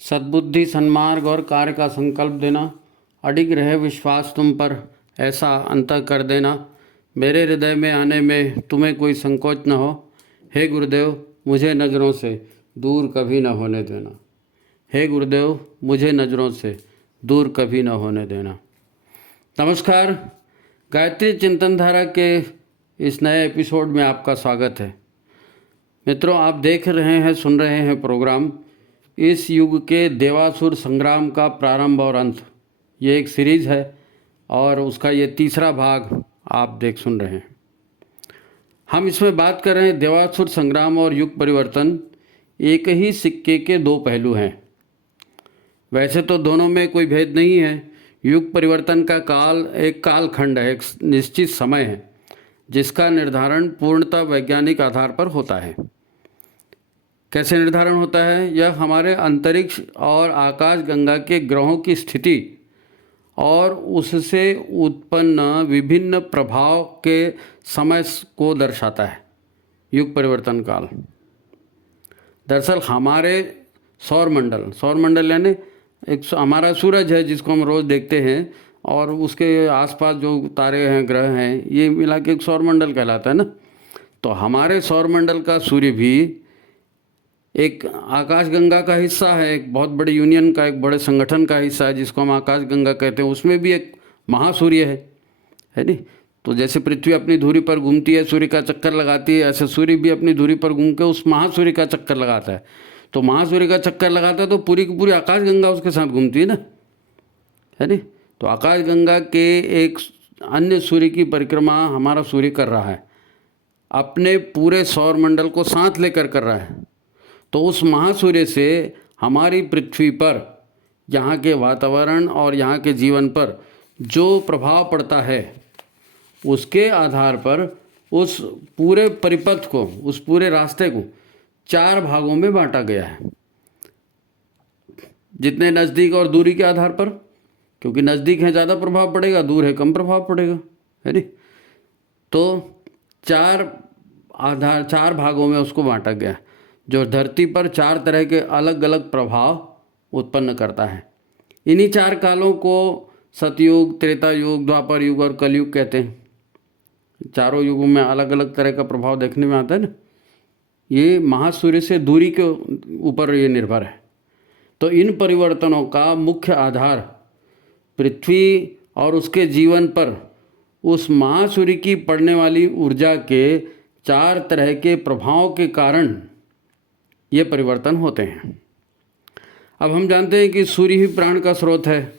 सद्बुद्धि, सन्मार्ग और कार्य का संकल्प देना, अडिग रहे विश्वास तुम पर, ऐसा अंतः कर देना। मेरे हृदय में आने में तुम्हें कोई संकोच न हो। हे गुरुदेव, मुझे नज़रों से दूर कभी न होने देना। हे गुरुदेव, मुझे नज़रों से दूर कभी न होने देना। नमस्कार, गायत्री चिंतन धारा के इस नए एपिसोड में आपका स्वागत है। मित्रों, आप देख रहे हैं, सुन रहे हैं प्रोग्राम इस युग के देवासुर संग्राम का प्रारंभ और अंत। ये एक सीरीज़ है और उसका ये तीसरा भाग आप सुन रहे हैं। हम इसमें बात कर रहे हैं देवासुर संग्राम और युग परिवर्तन एक ही सिक्के के दो पहलू हैं। वैसे तो दोनों में कोई भेद नहीं है। युग परिवर्तन का काल एक कालखंड है, एक निश्चित समय है जिसका निर्धारण पूर्णतः वैज्ञानिक आधार पर होता है। कैसे निर्धारण होता है? यह हमारे अंतरिक्ष और आकाश गंगा के ग्रहों की स्थिति और उससे उत्पन्न विभिन्न प्रभाव के समय को दर्शाता है। युग परिवर्तन काल दरअसल हमारे सौरमंडल यानी एक हमारा सूरज है जिसको हम रोज़ देखते हैं, और उसके आसपास जो तारे हैं, ग्रह हैं, ये मिला के एक सौरमंडल कहलाता है ना। तो हमारे सौरमंडल का सूर्य भी एक आकाशगंगा का हिस्सा है, एक बहुत बड़े यूनियन का, एक बड़े संगठन का हिस्सा है जिसको हम आकाशगंगा कहते हैं। उसमें भी एक महासूर्य है नहीं। तो जैसे पृथ्वी अपनी धुरी पर घूमती है, सूर्य का चक्कर लगाती है, ऐसे सूर्य भी अपनी धुरी पर घूम के उस महासूर्य का चक्कर लगाता है। तो महासूर्य का चक्कर लगाता है तो पूरी की पूरी आकाशगंगा उसके साथ घूमती है ना, है नहीं। तो आकाशगंगा के एक अन्य सूर्य की परिक्रमा हमारा सूर्य कर रहा है, अपने पूरे सौरमंडल को साथ लेकर कर रहा है। तो उस महासूर्य से हमारी पृथ्वी पर, यहाँ के वातावरण और यहाँ के जीवन पर जो प्रभाव पड़ता है, उसके आधार पर उस पूरे परिपथ को, उस पूरे रास्ते को 4 भागों में बांटा गया है। जितने नज़दीक और दूरी के आधार पर, क्योंकि नज़दीक है ज़्यादा प्रभाव पड़ेगा, दूर है कम प्रभाव पड़ेगा, है नहीं। तो 4 भागों में उसको बांटा गया है, जो धरती पर 4 तरह के अलग अलग प्रभाव उत्पन्न करता है। इन्हीं 4 कालों को सतयुग, त्रेता युग, द्वापर युग और कलयुग कहते हैं। चारों युगों में अलग अलग तरह का प्रभाव देखने में आता है ना। ये महासूर्य से दूरी के ऊपर ये निर्भर है। तो इन परिवर्तनों का मुख्य आधार पृथ्वी और उसके जीवन पर उस महासूर्य की पड़ने वाली ऊर्जा के 4 तरह के प्रभावों के कारण ये परिवर्तन होते हैं। अब हम जानते हैं कि सूर्य ही प्राण का स्रोत है,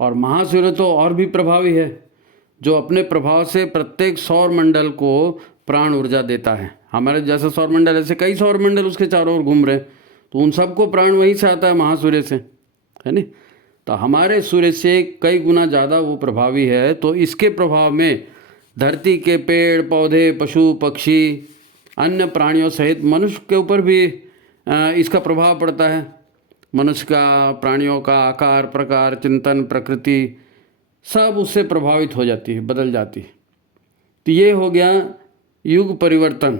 और महासूर्य तो और भी प्रभावी है, जो अपने प्रभाव से प्रत्येक सौरमंडल को प्राण ऊर्जा देता है। हमारे जैसे सौरमंडल, ऐसे कई सौरमंडल उसके चारों ओर घूम रहे हैं, तो उन सबको प्राण वहीं से आता है, महासूर्य से, है नहीं। तो हमारे सूर्य से कई गुना ज़्यादा वो प्रभावी है। तो इसके प्रभाव में धरती के पेड़ पौधे, पशु पक्षी, अन्य प्राणियों सहित मनुष्य के ऊपर भी इसका प्रभाव पड़ता है। मनुष्य का, प्राणियों का आकार, प्रकार, चिंतन, प्रकृति सब उससे प्रभावित हो जाती है, बदल जाती है। तो ये हो गया युग परिवर्तन,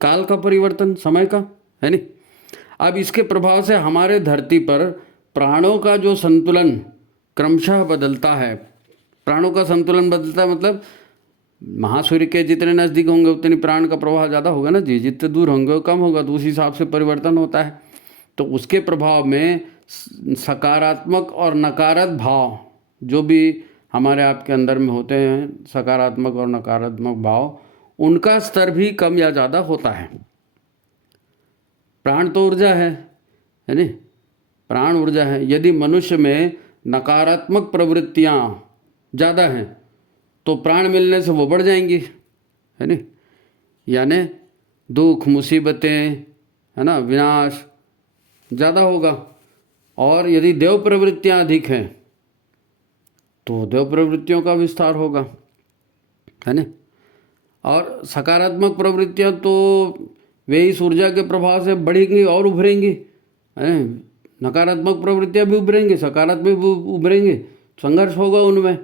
काल का परिवर्तन, समय का, है नहीं। अब इसके प्रभाव से हमारे धरती पर प्राणों का जो संतुलन क्रमशः बदलता है। प्राणों का संतुलन बदलता है मतलब महासूर्य के जितने नज़दीक होंगे उतनी प्राण का प्रभाव ज़्यादा होगा ना जी, जितने दूर होंगे कम होगा। तो उस हिसाब से परिवर्तन होता है। तो उसके प्रभाव में सकारात्मक और नकारात्मक भाव जो भी हमारे आपके अंदर में होते हैं, सकारात्मक और नकारात्मक भाव, उनका स्तर भी कम या ज़्यादा होता है। प्राण तो ऊर्जा है नहीं, प्राण ऊर्जा है। यदि मनुष्य में नकारात्मक प्रवृत्तियाँ ज़्यादा हैं तो प्राण मिलने से वो बढ़ जाएंगी, है नहीं। यानी दुख, मुसीबतें, है ना, विनाश ज़्यादा होगा। और यदि देव प्रवृत्तियाँ अधिक हैं तो देव प्रवृत्तियों का विस्तार होगा, है ना। और सकारात्मक प्रवृत्तियाँ तो वे इस ऊर्जा के प्रभाव से बढ़ेंगी और उभरेंगी, है। नकारात्मक प्रवृत्तियाँ भी उभरेंगी, सकारात्मक भी उभरेंगी, संघर्ष होगा उनमें।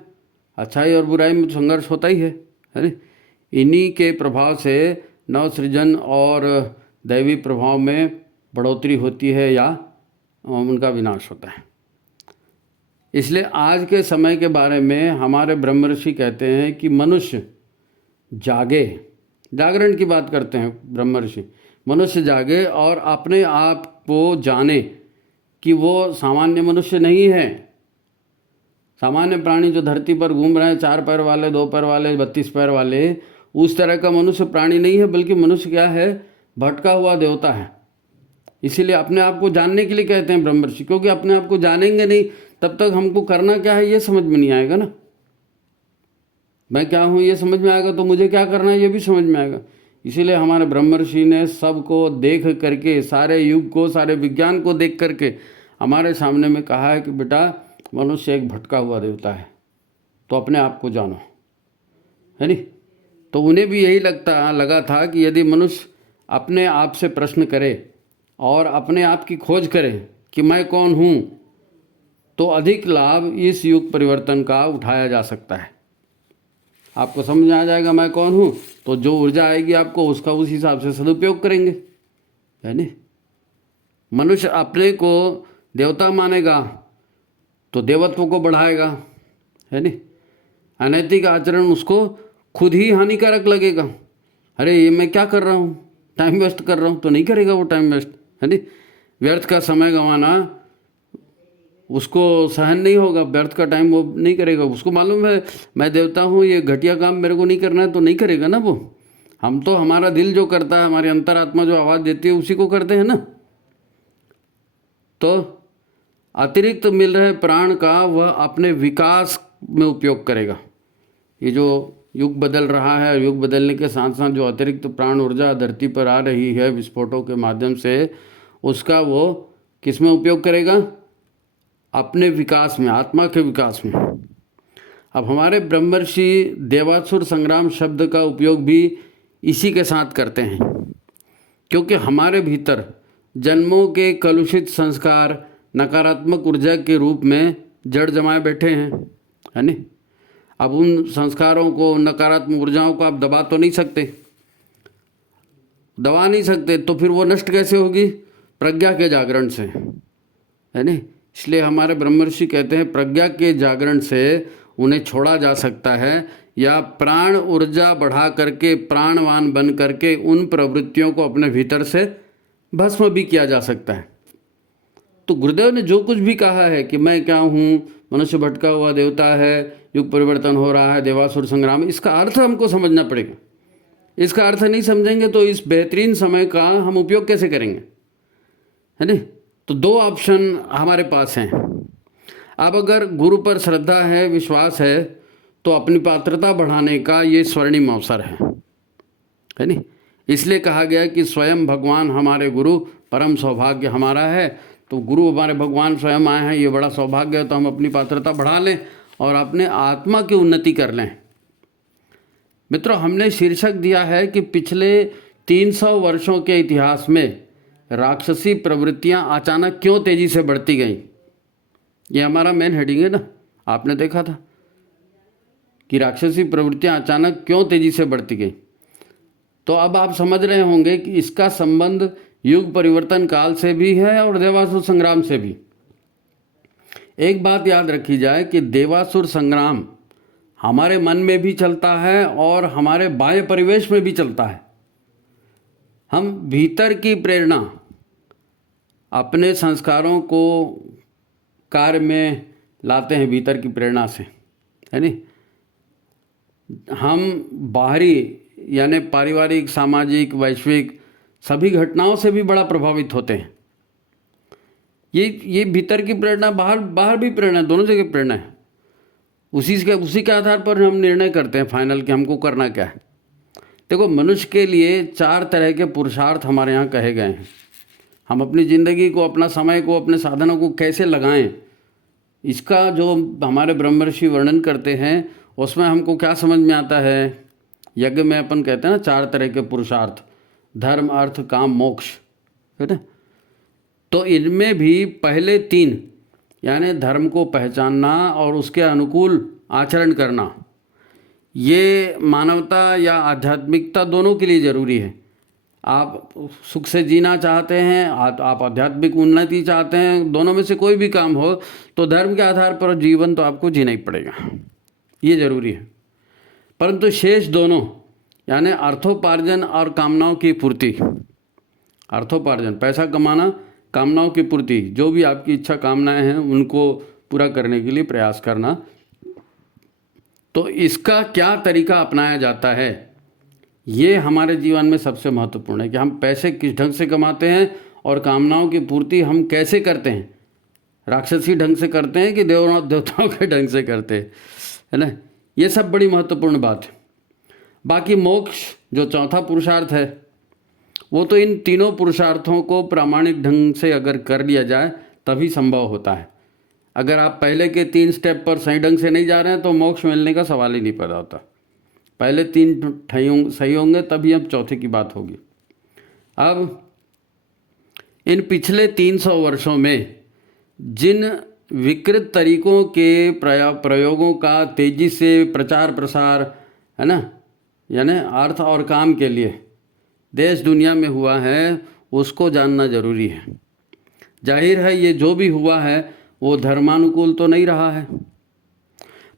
अच्छाई और बुराई में संघर्ष होता ही है ना। इन्हीं के प्रभाव से नवसृजन और दैवी प्रभाव में बढ़ोतरी होती है या उनका विनाश होता है। इसलिए आज के समय के बारे में हमारे ब्रह्म ऋषि कहते हैं कि मनुष्य जागे, जागरण की बात करते हैं ब्रह्म ऋषि। मनुष्य जागे और अपने आप को जाने कि वो सामान्य मनुष्य नहीं है। सामान्य प्राणी जो धरती पर घूम रहे हैं, 4 पैर वाले, 2 पैर वाले, 32 पैर वाले, उस तरह का मनुष्य प्राणी नहीं है, बल्कि मनुष्य क्या है, भटका हुआ देवता है। इसीलिए अपने आप को जानने के लिए कहते हैं ब्रह्म ऋषि, क्योंकि अपने आप को जानेंगे नहीं तब तक हमको करना क्या है ये समझ में नहीं आएगा ना। मैं क्या हूँ ये समझ में आएगा तो मुझे क्या करना है ये भी समझ में आएगा। इसीलिए हमारे ब्रह्म ऋषि ने सबको देख करके, सारे युग को, सारे विज्ञान को देख करके हमारे सामने में कहा है कि बेटा मनुष्य एक भटका हुआ देवता है, तो अपने आप को जानो, है नहीं। तो उन्हें भी यही लगा था कि यदि मनुष्य अपने आप से प्रश्न करे और अपने आप की खोज करे कि मैं कौन हूँ, तो अधिक लाभ इस युग परिवर्तन का उठाया जा सकता है। आपको समझ में आ जाएगा मैं कौन हूँ, तो जो ऊर्जा आएगी आपको उसका उस हिसाब से सदुपयोग करेंगे, है नहीं। मनुष्य अपने को देवता मानेगा तो देवत्व को बढ़ाएगा, है नहीं। अनैतिक आचरण उसको खुद ही हानिकारक लगेगा। अरे ये मैं क्या कर रहा हूँ, टाइम वेस्ट कर रहा हूँ, तो नहीं करेगा वो टाइम वेस्ट, है नहीं। व्यर्थ का समय गंवाना उसको सहन नहीं होगा, व्यर्थ का टाइम वो नहीं करेगा। उसको मालूम है मैं देवता हूँ, ये घटिया काम मेरे को नहीं करना है, तो नहीं करेगा ना वो। हम तो हमारा दिल जो करता है, हमारी अंतरात्मा जो आवाज़ देती है उसी को करते हैं ना। तो अतिरिक्त मिल रहे प्राण का वह अपने विकास में उपयोग करेगा। ये जो युग बदल रहा है, युग बदलने के साथ साथ जो अतिरिक्त प्राण ऊर्जा धरती पर आ रही है विस्फोटों के माध्यम से, उसका वो किस में उपयोग करेगा, अपने विकास में, आत्मा के विकास में। अब हमारे ब्रह्मर्षि देवासुर संग्राम शब्द का उपयोग भी इसी के साथ करते हैं, क्योंकि हमारे भीतर जन्मों के कलुषित संस्कार नकारात्मक ऊर्जा के रूप में जड़ जमाए बैठे हैं, है नहीं। अब उन संस्कारों को, नकारात्मक ऊर्जाओं को आप दबा तो नहीं सकते, दबा नहीं सकते, तो फिर वो नष्ट कैसे होगी, प्रज्ञा के जागरण से, है नहीं। इसलिए हमारे ब्रह्मर्षि कहते हैं प्रज्ञा के जागरण से उन्हें छोड़ा जा सकता है, या प्राण ऊर्जा बढ़ा करके, प्राणवान बन करके उन प्रवृत्तियों को अपने भीतर से भस्म भी किया जा सकता है। तो गुरुदेव ने जो कुछ भी कहा है कि मैं क्या हूँ, मनुष्य भटका हुआ देवता है, युग परिवर्तन हो रहा है, देवासुर संग्राम, इसका अर्थ हमको समझना पड़ेगा। इसका अर्थ नहीं समझेंगे तो इस बेहतरीन समय का हम उपयोग कैसे करेंगे, है नहीं। तो 2 ऑप्शन हमारे पास हैं। अब अगर गुरु पर श्रद्धा है, विश्वास है, तो अपनी पात्रता बढ़ाने का ये स्वर्णिम अवसर है नहीं। इसलिए कहा गया कि स्वयं भगवान हमारे गुरु, परम सौभाग्य हमारा है। तो गुरु हमारे भगवान स्वयं आए हैं, ये बड़ा सौभाग्य है। तो हम अपनी पात्रता बढ़ा लें और अपने आत्मा की उन्नति कर लें। मित्रों, हमने शीर्षक दिया है कि पिछले 300 वर्षों के इतिहास में राक्षसी प्रवृत्तियां अचानक क्यों तेजी से बढ़ती गईं। ये हमारा मेन हेडिंग है ना। आपने देखा था कि राक्षसी प्रवृत्तियां अचानक क्यों तेजी से बढ़ती गई। तो अब आप समझ रहे होंगे कि इसका संबंध युग परिवर्तन काल से भी है और देवासुर संग्राम से भी। एक बात याद रखी जाए कि देवासुर संग्राम हमारे मन में भी चलता है और हमारे बाह्य परिवेश में भी चलता है। हम भीतर की प्रेरणा, अपने संस्कारों को कार्य में लाते हैं भीतर की प्रेरणा से, है नहीं। हम बाहरी यानी पारिवारिक, सामाजिक, वैश्विक सभी घटनाओं से भी बड़ा प्रभावित होते हैं। ये भीतर की प्रेरणा, बाहर भी प्रेरणा, दोनों जगह प्रेरणा है। उसी के आधार पर हम निर्णय करते हैं फाइनल कि हमको करना क्या है। देखो, मनुष्य के लिए 4 तरह के पुरुषार्थ हमारे यहाँ कहे गए हैं। हम अपनी ज़िंदगी को, अपना समय को, अपने साधनों को कैसे लगाएं, इसका जो हमारे ब्रह्मर्षि वर्णन करते हैं उसमें हमको क्या समझ में आता है। यज्ञ में अपन कहते हैं ना 4 तरह के पुरुषार्थ, धर्म, अर्थ, काम, मोक्ष, है ना। तो इनमें भी पहले 3 यानी धर्म को पहचानना और उसके अनुकूल आचरण करना, ये मानवता या आध्यात्मिकता दोनों के लिए ज़रूरी है। आप सुख से जीना चाहते हैं, आप आध्यात्मिक उन्नति चाहते हैं, दोनों में से कोई भी काम हो तो धर्म के आधार पर जीवन तो आपको जीना ही पड़ेगा, ये जरूरी है। परंतु शेष दोनों यानी अर्थोपार्जन और कामनाओं की पूर्ति, अर्थोपार्जन पैसा कमाना, कामनाओं की पूर्ति, जो भी आपकी इच्छा कामनाएं हैं उनको पूरा करने के लिए प्रयास करना, तो इसका क्या तरीका अपनाया जाता है, ये हमारे जीवन में सबसे महत्वपूर्ण है कि हम पैसे किस ढंग से कमाते हैं और कामनाओं की पूर्ति हम कैसे करते हैं। राक्षसी ढंग से करते हैं कि देवताओं के ढंग से करते हैं, है ना। ये सब बड़ी महत्वपूर्ण बात है। बाकी मोक्ष जो चौथा पुरुषार्थ है, वो तो इन तीनों पुरुषार्थों को प्रामाणिक ढंग से अगर कर लिया जाए तभी संभव होता है। अगर आप पहले के 3 स्टेप पर सही ढंग से नहीं जा रहे हैं तो मोक्ष मिलने का सवाल ही नहीं पैदा होता। पहले 3 सही होंगे तभी अब चौथे की बात होगी। अब इन पिछले 300 वर्षों में जिन विकृत तरीकों के प्रयोगों का तेजी से प्रचार प्रसार, है ना, यानी अर्थ और काम के लिए देश दुनिया में हुआ है, उसको जानना जरूरी है। जाहिर है ये जो भी हुआ है वो धर्मानुकूल तो नहीं रहा है,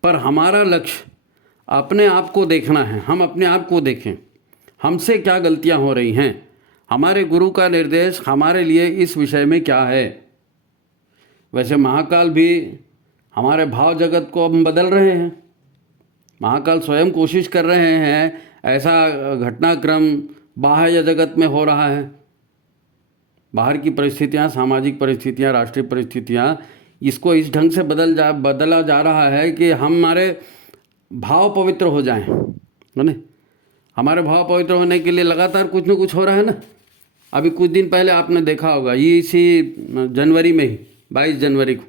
पर हमारा लक्ष्य अपने आप को देखना है। हम अपने आप को देखें, हमसे क्या गलतियां हो रही हैं, हमारे गुरु का निर्देश हमारे लिए इस विषय में क्या है। वैसे महाकाल भी हमारे भाव जगत को हम बदल रहे हैं, महाकाल स्वयं कोशिश कर रहे हैं, ऐसा घटनाक्रम बाह्य जगत में हो रहा है। बाहर की परिस्थितियाँ, सामाजिक परिस्थितियाँ, राष्ट्रीय परिस्थितियाँ, इसको इस ढंग से बदला जा रहा है कि हमारे भाव पवित्र हो जाएं, है ना। हमारे भाव पवित्र होने के लिए लगातार कुछ न कुछ हो रहा है ना। अभी कुछ दिन पहले आपने देखा होगा, ये इसी जनवरी में ही 22 जनवरी को,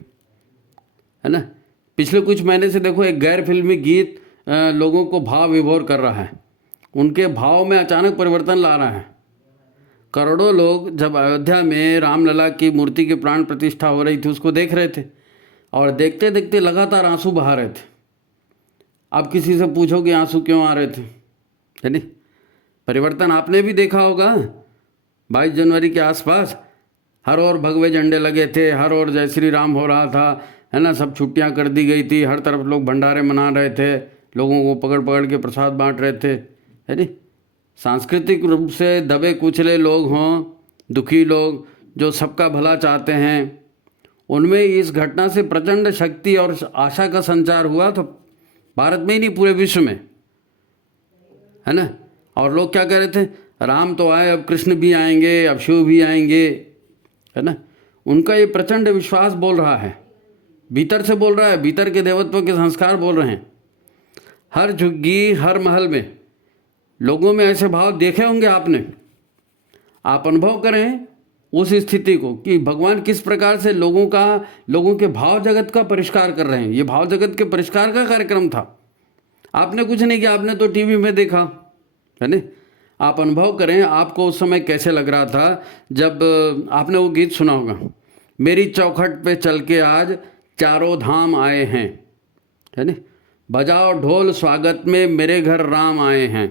है ना, पिछले कुछ महीने से देखो एक गैर फिल्मी गीत लोगों को भाव विभोर कर रहा है, उनके भाव में अचानक परिवर्तन ला रहा है। करोड़ों लोग जब अयोध्या में रामलला की मूर्ति की प्राण प्रतिष्ठा हो रही थी उसको देख रहे थे और देखते देखते लगातार आंसू बहा रहे थे। अब किसी से पूछो कि आंसू क्यों आ रहे थे, है नहीं। परिवर्तन आपने भी देखा होगा। 22 जनवरी के आसपास हर ओर भगवे झंडे लगे थे, हर ओर जय श्री राम हो रहा था, है ना, सब छुट्टियां कर दी गई थी, हर तरफ लोग भंडारे मना रहे थे, लोगों को पकड़ पकड़ के प्रसाद बांट रहे थे, है नहीं। सांस्कृतिक रूप से दबे कुचले लोग हों, दुखी लोग जो सबका भला चाहते हैं, उनमें इस घटना से प्रचंड शक्ति और आशा का संचार हुआ, तो भारत में ही नहीं पूरे विश्व में, है ना। और लोग क्या कह रहे थे, राम तो आए, अब कृष्ण भी आएंगे, अब शिव भी आएंगे, है ना। उनका ये प्रचंड विश्वास बोल रहा है, भीतर से बोल रहा है, भीतर के देवत्व के संस्कार बोल रहे हैं। हर झुग्गी, हर महल में लोगों में ऐसे भाव देखे होंगे आपने। आप अनुभव करें उस स्थिति को कि भगवान किस प्रकार से लोगों के भाव जगत का परिष्कार कर रहे हैं। ये भाव जगत के परिष्कार का कार्यक्रम था, आपने कुछ नहीं किया, आपने तो टीवी में देखा, है ना। आप अनुभव करें आपको उस समय कैसे लग रहा था जब आपने वो गीत सुना होगा, मेरी चौखट पे चल के आज चारों धाम आए हैं, है ना, बजाओ ढोल स्वागत में मेरे घर राम आए हैं।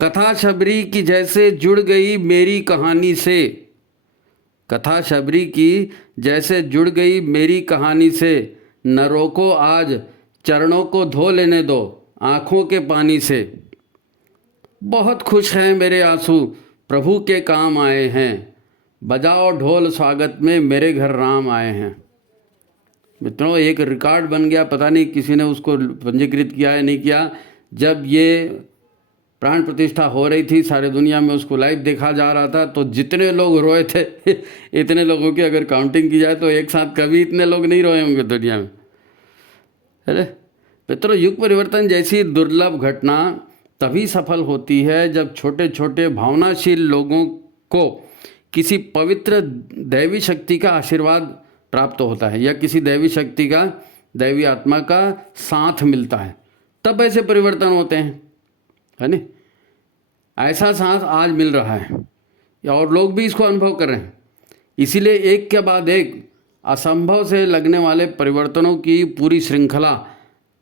कथा शबरी की जैसे जुड़ गई मेरी कहानी से, कथा शबरी की जैसे जुड़ गई मेरी कहानी से, न रोको आज चरणों को धो लेने दो आँखों के पानी से। बहुत खुश हैं मेरे आंसू प्रभु के काम आए हैं, बजाओ ढोल स्वागत में मेरे घर राम आए हैं। मित्रों, एक रिकॉर्ड बन गया, पता नहीं किसी ने उसको पंजीकृत किया है नहीं किया। जब ये प्राण प्रतिष्ठा हो रही थी, सारे दुनिया में उसको लाइव देखा जा रहा था, तो जितने लोग रोए थे इतने लोगों की अगर काउंटिंग की जाए तो एक साथ कभी इतने लोग नहीं रोए होंगे दुनिया में। अरे मित्रों, युग परिवर्तन जैसी दुर्लभ घटना तभी सफल होती है जब छोटे छोटे भावनाशील लोगों को किसी पवित्र दैवी शक्ति का आशीर्वाद प्राप्त होता है या किसी दैवी शक्ति का, दैवी आत्मा का साथ मिलता है, तब ऐसे परिवर्तन होते हैं, है ना। ऐसा साथ आज मिल रहा है और लोग भी इसको अनुभव कर रहे हैं। इसीलिए एक के बाद एक असंभव से लगने वाले परिवर्तनों की पूरी श्रृंखला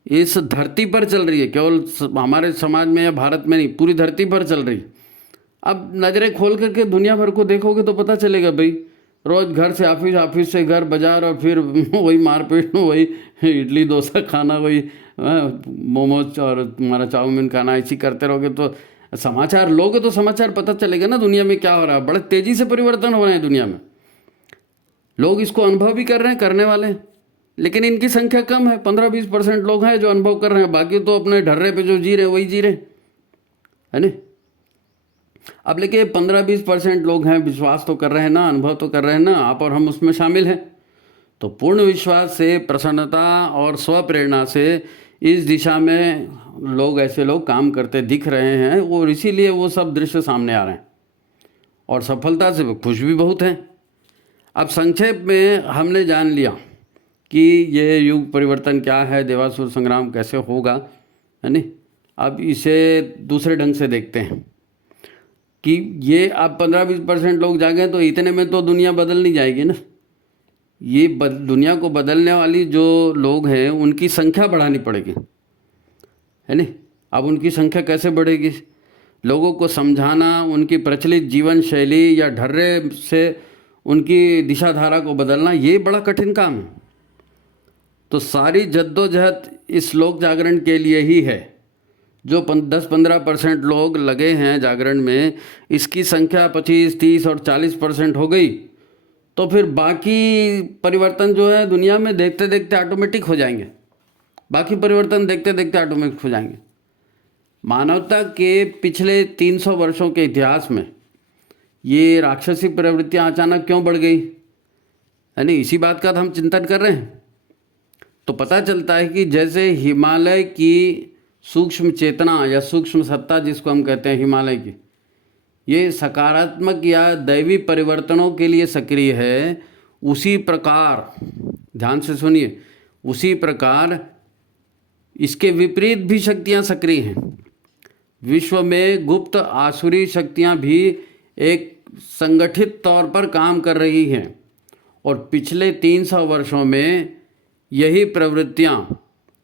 इस धरती पर चल रही है। केवल हमारे समाज में या भारत में नहीं, पूरी धरती पर चल रही है। अब नज़रें खोल करके दुनिया भर को देखोगे तो पता चलेगा भाई, रोज़ घर से ऑफिस, ऑफिस से घर, बाजार, और फिर वही मारपीट, वही इडली डोसा खाना, वही मोमोज और तुम्हारा चाउमीन खाना, ऐसी करते रहोगे तो समाचार लोगे तो समाचार पता चलेगा ना दुनिया में क्या हो रहा है। बड़े तेज़ी से परिवर्तन हो रहे हैं दुनिया में, लोग इसको अनुभव भी कर रहे हैं, करने वाले हैं, लेकिन इनकी संख्या कम है। 15-20% लोग हैं जो अनुभव कर रहे हैं, बाकी तो अपने ढर्रे पे जो जी रहे हैं वही जी रहे हैं, है ना। अब लेकिन 15-20% लोग हैं, विश्वास तो कर रहे हैं ना, अनुभव तो कर रहे हैं ना, आप और हम उसमें शामिल हैं। तो पूर्ण विश्वास से, प्रसन्नता और स्वप्रेरणा से इस दिशा में लोग, ऐसे लोग काम करते दिख रहे हैं, और इसीलिए वो सब दृश्य सामने आ रहे हैं, और सफलता से खुश भी बहुत हैं। अब संक्षेप में हमने जान लिया कि ये युग परिवर्तन क्या है, देवासुर संग्राम कैसे होगा, है नहीं। अब इसे दूसरे ढंग से देखते हैं कि ये अब 15-20% लोग जागे तो इतने में तो दुनिया बदल नहीं जाएगी ना। ये दुनिया को बदलने वाली जो लोग हैं उनकी संख्या बढ़ानी पड़ेगी, है नहीं। अब उनकी संख्या कैसे बढ़ेगी? लोगों को समझाना, उनकी प्रचलित जीवन शैली या ढर्रे से उनकी दिशाधारा को बदलना, ये बड़ा कठिन काम है। तो सारी जद्दोजहद इस लोक जागरण के लिए ही है। जो 10-15% लोग लगे हैं जागरण में, इसकी संख्या 25, 30 और 40% हो गई तो फिर बाकी परिवर्तन जो है दुनिया में देखते देखते ऑटोमेटिक हो जाएंगे। बाकी परिवर्तन देखते देखते ऑटोमेटिक हो जाएंगे। मानवता के पिछले 300 वर्षों के इतिहास में ये राक्षसी प्रवृत्तियां अचानक क्यों बढ़ गई, यानी इसी बात का हम चिंतन कर रहे हैं। तो पता चलता है कि जैसे हिमालय की सूक्ष्म चेतना या सूक्ष्म सत्ता, जिसको हम कहते हैं हिमालय की, ये सकारात्मक या दैवी परिवर्तनों के लिए सक्रिय है, उसी प्रकार, ध्यान से सुनिए, उसी प्रकार इसके विपरीत भी शक्तियां सक्रिय हैं। विश्व में गुप्त आसुरी शक्तियां भी एक संगठित तौर पर काम कर रही हैं, और पिछले 300 वर्षों में यही प्रवृत्तियां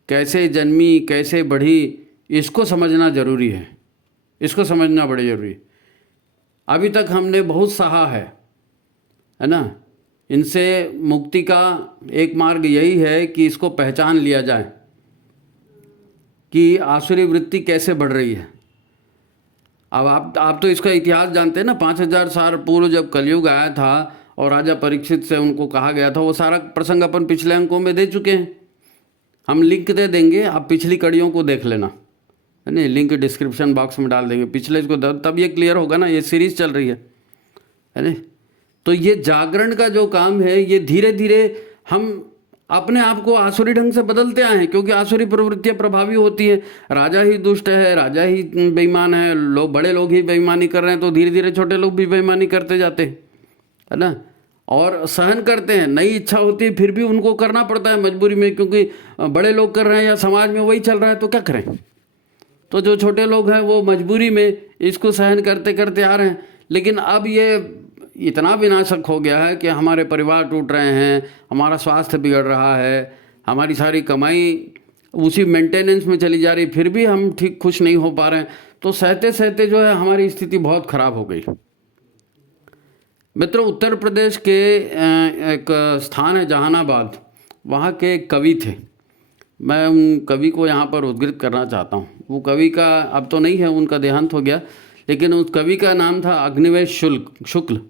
कैसे जन्मी, कैसे बढ़ी, इसको समझना जरूरी है। इसको समझना बड़ी जरूरी है। अभी तक हमने बहुत सहा है ना। इनसे मुक्ति का एक मार्ग यही है कि इसको पहचान लिया जाए कि आसुरी वृत्ति कैसे बढ़ रही है। अब आप तो इसका इतिहास जानते हैं ना। 5000 साल पूर्व जब कलयुग आया था और राजा परीक्षित से उनको कहा गया था, वो सारा प्रसंग अपन पिछले अंकों में दे चुके हैं। हम लिंक दे देंगे, आप पिछली कड़ियों को देख लेना, है नहीं। लिंक डिस्क्रिप्शन बॉक्स में डाल देंगे पिछले इसको, तब ये क्लियर होगा ना। ये सीरीज चल रही है नहीं। तो ये जागरण का जो काम है, ये धीरे धीरे हम अपने आप को आसुरी ढंग से बदलते आए हैं, क्योंकि आसुरी प्रवृत्तियां प्रभावी होती हैं। राजा ही दुष्ट है, राजा ही बेईमान है, लोग, बड़े लोग ही बेईमानी कर रहे हैं, तो धीरे धीरे छोटे लोग भी बेईमानी करते जाते हैं, है ना। और सहन करते हैं, नई इच्छा होती है फिर भी उनको करना पड़ता है मजबूरी में, क्योंकि बड़े लोग कर रहे हैं या समाज में वही चल रहा है, तो क्या करें। तो जो छोटे लोग हैं वो मजबूरी में इसको सहन करते करते आ रहे हैं। लेकिन अब ये इतना विनाशक हो गया है कि हमारे परिवार टूट रहे हैं, हमारा स्वास्थ्य बिगड़ रहा है, हमारी सारी कमाई उसी मेंटेनेंस में चली जा रही, फिर भी हम ठीक खुश नहीं हो पा रहे हैं। तो सहते सहते जो है हमारी स्थिति बहुत ख़राब हो गई। मित्रों, उत्तर प्रदेश के एक स्थान है जहानाबाद, वहाँ के एक कवि थे। मैं उन कवि को यहाँ पर उद्धृत करना चाहता हूँ। वो कवि का अब तो नहीं है, उनका देहांत हो गया, लेकिन उस कवि का नाम था अग्निवेश शुक्ल।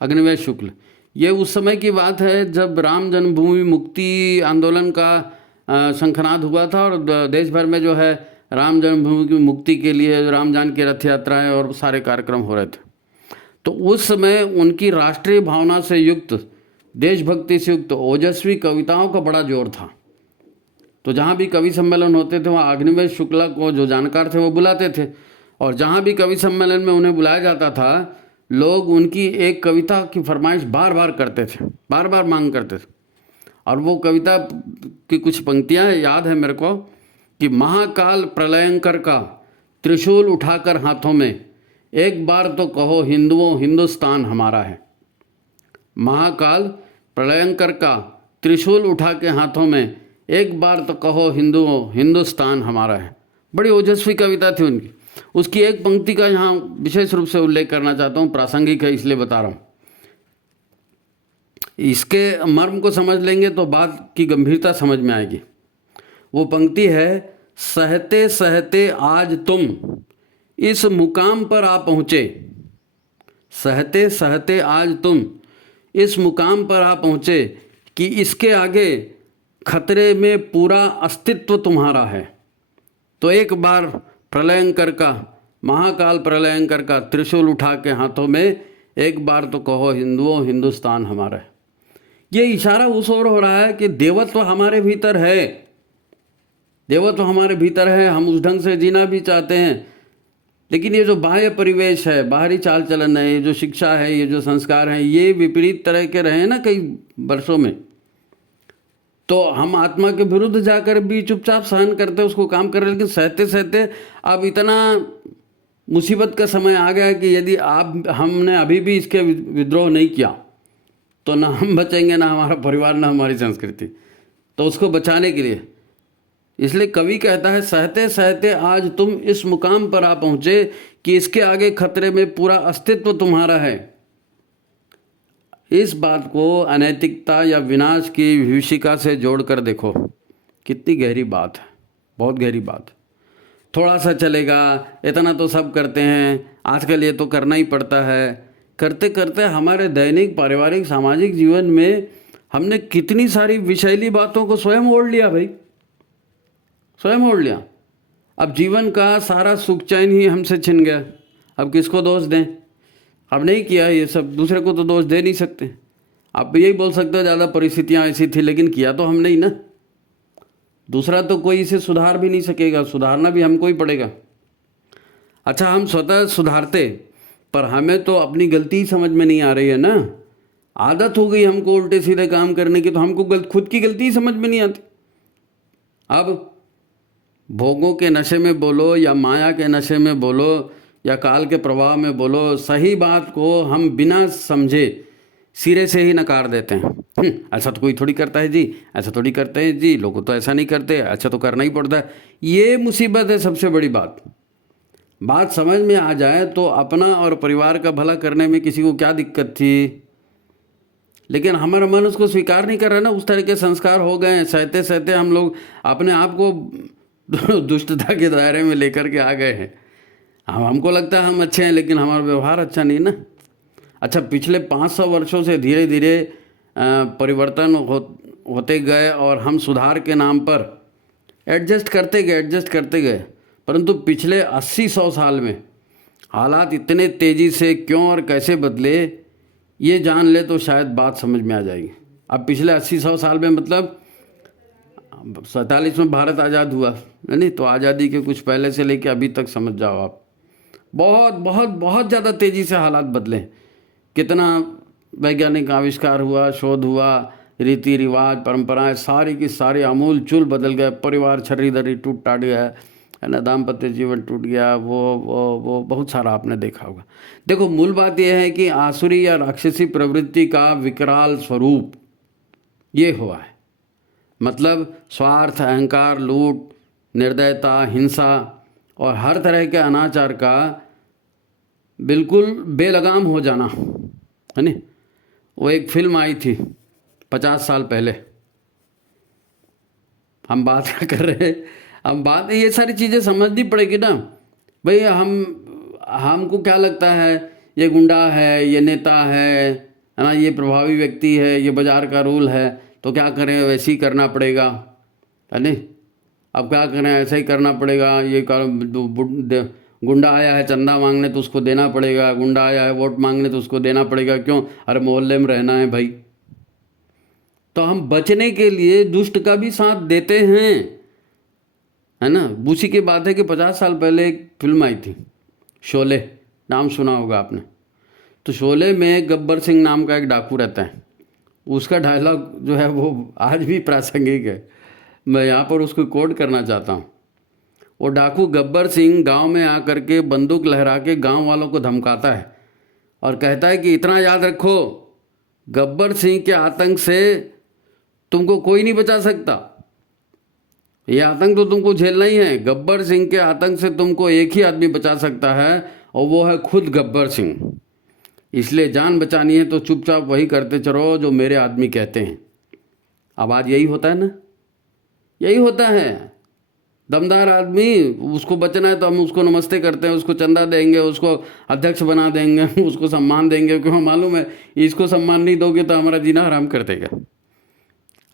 अग्निवेश शुक्ल। ये उस समय की बात है जब राम जन्मभूमि मुक्ति आंदोलन का शंखनाद हुआ था, और देश भर में जो है राम जन्मभूमि की मुक्ति के लिए राम जानकी रथ यात्राएँ और सारे कार्यक्रम हो रहे थे। तो उस समय उनकी राष्ट्रीय भावना से युक्त, देशभक्ति से युक्त ओजस्वी कविताओं का बड़ा जोर था। तो जहाँ भी कवि सम्मेलन होते थे वहाँ अग्निवेश शुक्ला को, जो जानकार थे, वो बुलाते थे, और जहाँ भी कवि सम्मेलन में उन्हें बुलाया जाता था, लोग उनकी एक कविता की फरमाइश बार बार करते थे, बार बार मांग करते थे। और वो कविता की कुछ पंक्तियाँ याद है मेरे को कि महाकाल प्रलयंकर का त्रिशूल उठाकर हाथों में, एक बार तो कहो हिंदुओं हिंदुस्तान हमारा है। महाकाल प्रलयंकर का त्रिशूल उठा के हाथों में, एक बार तो कहो हिंदुओं हिंदुस्तान हमारा है। बड़ी ओजस्वी कविता थी उनकी। उसकी एक पंक्ति का यहाँ विशेष रूप से उल्लेख करना चाहता हूँ, प्रासंगिक है इसलिए बता रहा हूँ। इसके मर्म को समझ लेंगे तो बात की गंभीरता समझ में आएगी। वो पंक्ति है, सहते सहते आज तुम इस मुकाम पर आ पहुँचे, सहते सहते आज तुम इस मुकाम पर आ पहुँचे कि इसके आगे खतरे में पूरा अस्तित्व तुम्हारा है। तो एक बार प्रलयंकर का, महाकाल प्रलयंकर का त्रिशूल उठा के हाथों में एक बार तो कहो, हिंदुओं हिंदुस्तान हमारा है। ये इशारा उस ओर हो रहा है कि देवत्व हमारे भीतर है, देवत्व हमारे भीतर है, हम उस ढंग से जीना भी चाहते हैं। लेकिन ये जो बाह्य परिवेश है, बाहरी चाल चलन है, ये जो शिक्षा है, ये जो संस्कार हैं, ये विपरीत तरह के रहे ना कई वर्षों में, तो हम आत्मा के विरुद्ध जाकर भी चुपचाप सहन करते, उसको काम कर रहे। लेकिन सहते सहते अब इतना मुसीबत का समय आ गया कि यदि हमने अभी भी इसके विद्रोह नहीं किया तो ना हम बचेंगे, ना हमारा परिवार, ना हमारी संस्कृति। तो उसको बचाने के लिए, इसलिए कवि कहता है, सहते सहते आज तुम इस मुकाम पर आ पहुँचे कि इसके आगे खतरे में पूरा अस्तित्व तुम्हारा है। इस बात को अनैतिकता या विनाश की विभीषिका से जोड़कर देखो, कितनी गहरी बात है, बहुत गहरी बात। थोड़ा सा चलेगा, इतना तो सब करते हैं, आजकल ये तो करना ही पड़ता है। करते करते हमारे दैनिक पारिवारिक सामाजिक जीवन में हमने कितनी सारी विषैली बातों को स्वयं ओढ़ लिया भाई, स्वयं ओढ़ लिया। अब जीवन का सारा सुख चैन ही हमसे छिन गया। अब किसको दोष दें? अब नहीं किया ये सब, दूसरे को तो दोष दे नहीं सकते। आप यही बोल सकते हो ज़्यादा परिस्थितियाँ ऐसी थी, लेकिन किया तो हमने ही ना। दूसरा तो कोई इसे सुधार भी नहीं सकेगा, सुधारना भी हमको ही पड़ेगा। अच्छा, हम स्वतः सुधारते, पर हमें तो अपनी गलती ही समझ में नहीं आ रही है ना। आदत हो गई हमको उल्टे सीधे काम करने की, तो हमको खुद की गलती ही समझ में नहीं आती। अब भोगों के नशे में बोलो या माया के नशे में बोलो या काल के प्रभाव में बोलो, सही बात को हम बिना समझे सिरे से ही नकार देते हैं। ऐसा तो कोई थोड़ी करता है जी, ऐसा थोड़ी करते हैं जी, लोग तो ऐसा नहीं करते, अच्छा तो करना ही पड़ता है। ये मुसीबत है सबसे बड़ी बात। बात समझ में आ जाए तो अपना और परिवार का भला करने में किसी को क्या दिक्कत थी, लेकिन हमारा मन उसको स्वीकार नहीं कर रहा ना। उस तरह के संस्कार हो गए, सहते सहते हम लोग अपने आप को दुष्टता के दायरे में लेकर के आ गए हैं। हमको लगता है हम अच्छे हैं, लेकिन हमारा व्यवहार अच्छा नहीं ना। अच्छा, पिछले 500 वर्षों से धीरे धीरे परिवर्तन होते गए और हम सुधार के नाम पर एडजस्ट करते गए, परंतु पिछले 80-100 साल में हालात इतने तेज़ी से क्यों और कैसे बदले, ये जान ले तो शायद बात समझ में आ जाएगी। अब पिछले 80-100 साल में मतलब 47 में भारत आज़ाद हुआ नहीं, तो आज़ादी के कुछ पहले से लेके अभी तक समझ जाओ आप, बहुत बहुत बहुत ज़्यादा तेज़ी से हालात बदले। कितना वैज्ञानिक आविष्कार हुआ, शोध हुआ, रीति रिवाज परंपराएं सारी की सारी आमूल चूल बदल गए। परिवार छर्री दरी टूट टाट गया है ना, दाम्पत्य जीवन टूट गया, वो बहुत सारा आपने देखा होगा। देखो, मूल बात यह है कि आसुरी या राक्षसी प्रवृत्ति का विकराल स्वरूप ये हुआ है। मतलब स्वार्थ, अहंकार, लूट, निर्दयता, हिंसा और हर तरह के अनाचार का बिल्कुल बेलगाम हो जाना है ना। वो एक फिल्म आई थी 50 साल पहले, हम बात कर रहे, हम बात ये सारी चीज़ें समझनी पड़ेगी ना भाई। हमको क्या लगता है, ये गुंडा है, ये नेता है ना, ये प्रभावी व्यक्ति है, ये बाजार का रूल है, तो क्या करें, वैसे ही करना पड़ेगा है नहीं। अब क्या करें, ऐसा ही करना पड़ेगा। ये गुंडा आया है चंदा मांगने तो उसको देना पड़ेगा, गुंडा आया है वोट मांगने तो उसको देना पड़ेगा। क्यों? अरे मोहल्ले में रहना है भाई। तो हम बचने के लिए दुष्ट का भी साथ देते हैं, है ना। उसी की बात है कि 50 साल पहले एक फिल्म आई थी शोले, नाम सुना होगा आपने। तो शोले में गब्बर सिंह नाम का एक डाकू रहता है। उसका डायलॉग जो है वो आज भी प्रासंगिक है, मैं यहाँ पर उसको कोट करना चाहता हूँ। वो डाकू गब्बर सिंह गांव में आकर के बंदूक लहरा के गांव वालों को धमकाता है और कहता है कि इतना याद रखो, गब्बर सिंह के आतंक से तुमको कोई नहीं बचा सकता। ये आतंक तो तुमको झेलना ही है। गब्बर सिंह के आतंक से तुमको एक ही आदमी बचा सकता है और वो है खुद गब्बर सिंह। इसलिए जान बचानी है तो चुपचाप वही करते चलो जो मेरे आदमी कहते हैं। अब आज यही होता है ना, यही होता है। दमदार आदमी, उसको बचना है तो हम उसको नमस्ते करते हैं, उसको चंदा देंगे, उसको अध्यक्ष बना देंगे, उसको सम्मान देंगे, क्योंकि मालूम है इसको सम्मान नहीं दोगे तो हमारा जीना हराम कर देगा।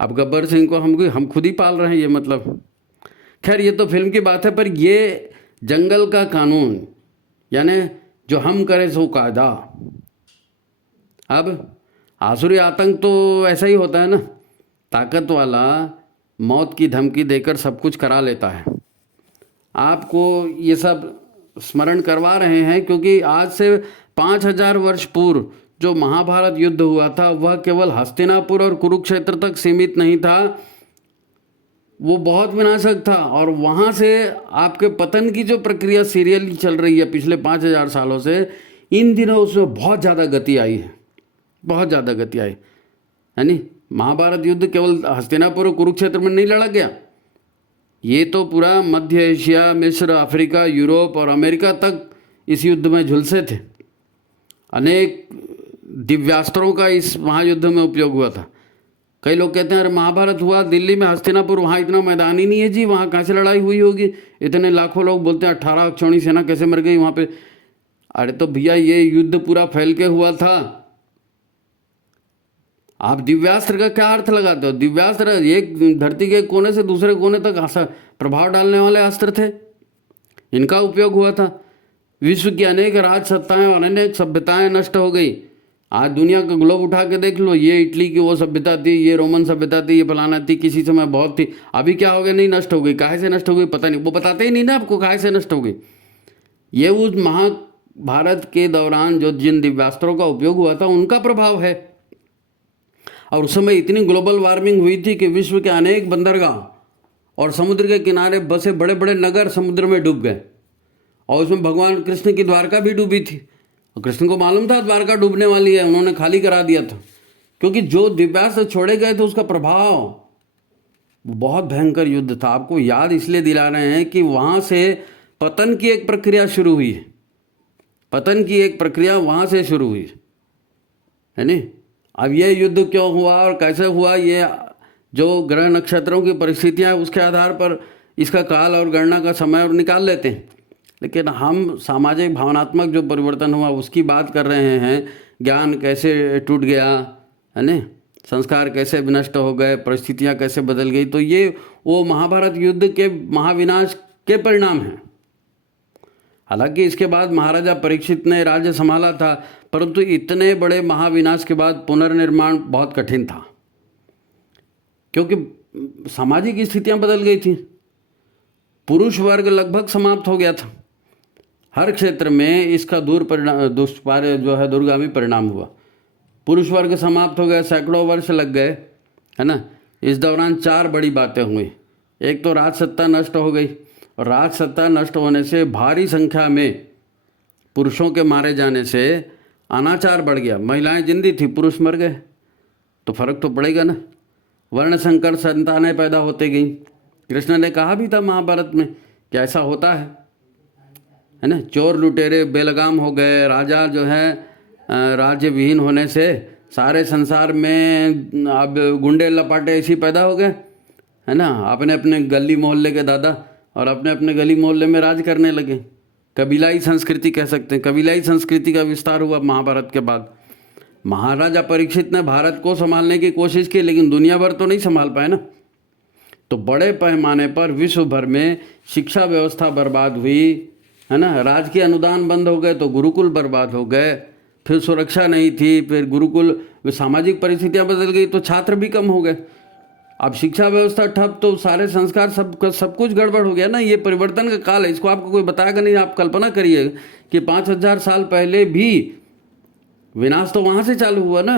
अब गब्बर सिंह को हम खुद ही पाल रहे हैं ये मतलब। खैर ये तो फिल्म की बात है, पर ये जंगल का कानून, यानी जो हम करें सो कायदा। अब आसुरी आतंक तो ऐसा ही होता है ना, ताकत वाला मौत की धमकी देकर सब कुछ करा लेता है। आपको ये सब स्मरण करवा रहे हैं क्योंकि आज से 5000 वर्ष पूर्व जो महाभारत युद्ध हुआ था वह केवल हस्तिनापुर और कुरुक्षेत्र तक सीमित नहीं था, वो बहुत विनाशक था। और वहाँ से आपके पतन की जो प्रक्रिया सीरियली चल रही है पिछले 5000 सालों से, इन दिनों उसमें बहुत ज़्यादा गति आई है, बहुत ज़्यादा गति आई। यानी महाभारत युद्ध केवल हस्तिनापुर और कुरुक्षेत्र में नहीं लड़ा गया, ये तो पूरा मध्य एशिया, मिस्र, अफ्रीका, यूरोप और अमेरिका तक इस युद्ध में झुलसे थे। अनेक दिव्यास्त्रों का इस महायुद्ध में उपयोग हुआ था। कई लोग कहते हैं अरे महाभारत हुआ दिल्ली में, हस्तिनापुर, वहाँ इतना मैदान ही नहीं है जी, वहाँ कहाँ से लड़ाई हुई होगी। इतने लाखों लोग बोलते हैं 18 अक्षौणी सेना कैसे मर गई वहाँ पे। अरे तो भैया ये युद्ध पूरा फैल के हुआ था। आप दिव्यास्त्र का क्या अर्थ लगाते हो? दिव्यास्त्र एक धरती के कोने से दूसरे कोने तक प्रभाव डालने वाले अस्त्र थे, इनका उपयोग हुआ था। विश्व की अनेक राज सत्ताएं और अनेक सभ्यताएं नष्ट हो गई। आज दुनिया का ग्लोब उठा के देख लो, ये इटली की वो सभ्यता थी, ये रोमन सभ्यता थी, ये फलाना थी, किसी समय बहुत थी, अभी क्या हो गया? नहीं नष्ट हो गई। काहे से नष्ट हो गई पता नहीं, वो बताते ही नहीं ना आपको काहे से नष्ट हो गई। ये उस महाभारत के दौरान जो जिन दिव्यास्त्रों का उपयोग हुआ था उनका प्रभाव है। और उस समय इतनी ग्लोबल वार्मिंग हुई थी कि विश्व के अनेक बंदरगाह और समुद्र के किनारे बसे बड़े बड़े नगर समुद्र में डूब गए। और उसमें भगवान कृष्ण की द्वारका भी डूबी थी, और कृष्ण को मालूम था द्वारका डूबने वाली है, उन्होंने खाली करा दिया था, क्योंकि जो दिव्यास्त्र छोड़े गए थे उसका प्रभाव बहुत भयंकर युद्ध था। आपको याद इसलिए दिला रहे हैं कि वहाँ से पतन की एक प्रक्रिया शुरू हुई है, पतन की एक प्रक्रिया वहाँ से शुरू हुई है नहीं। अब ये युद्ध क्यों हुआ और कैसे हुआ, ये जो ग्रह नक्षत्रों की परिस्थितियाँ उसके आधार पर इसका काल और गणना का समय निकाल लेते हैं। लेकिन हम सामाजिक भावनात्मक जो परिवर्तन हुआ उसकी बात कर रहे हैं। ज्ञान कैसे टूट गया है ना, संस्कार कैसे विनष्ट हो गए, परिस्थितियाँ कैसे बदल गई, तो ये वो महाभारत युद्ध के महाविनाश के परिणाम हैं। हालांकि इसके बाद महाराजा परीक्षित ने राज्य संभाला था, परंतु इतने बड़े महाविनाश के बाद पुनर्निर्माण बहुत कठिन था, क्योंकि सामाजिक स्थितियां बदल गई थी। पुरुष वर्ग लगभग समाप्त हो गया था, हर क्षेत्र में इसका दुष्पार्य जो है दूरगामी परिणाम हुआ। पुरुष वर्ग समाप्त हो गया, सैकड़ों वर्ष लग गए है ना। इस दौरान 4 बड़ी बातें हुई। एक तो राजसत्ता नष्ट हो गई, और राजसत्ता नष्ट होने से भारी संख्या में पुरुषों के मारे जाने से अनाचार बढ़ गया। महिलाएं जिंदी थी, पुरुष मर गए, तो फर्क तो पड़ेगा ना। वर्ण संकर संतानें पैदा होते गई। कृष्ण ने कहा भी था महाभारत में कि ऐसा होता है ना। चोर लुटेरे बेलगाम हो गए, राजा जो है राज्य विहीन होने से सारे संसार में अब गुंडे लपाटे ऐसी पैदा हो गए है ना। अपने अपने गली मोहल्ले के दादा और अपने अपने गली मोहल्ले में राज करने लगे। कबीलाई संस्कृति कह सकते हैं, कबीलाई संस्कृति का विस्तार हुआ महाभारत के बाद। महाराजा परीक्षित ने भारत को संभालने की कोशिश की, लेकिन दुनिया भर तो नहीं संभाल पाए ना। तो बड़े पैमाने पर विश्व भर में शिक्षा व्यवस्था बर्बाद हुई है ना। राजकीय अनुदान बंद हो गए तो गुरुकुल बर्बाद हो गए, फिर सुरक्षा नहीं थी, फिर गुरुकुल, सामाजिक परिस्थितियां बदल गई तो छात्र भी कम हो गए। अब शिक्षा व्यवस्था ठप तो सारे संस्कार सब कुछ गड़बड़ हो गया ना। ये परिवर्तन का काल है, इसको आपको कोई बताएगा नहीं। आप कल्पना करिए कि 5000 साल पहले भी विनाश तो वहाँ से चालू हुआ ना।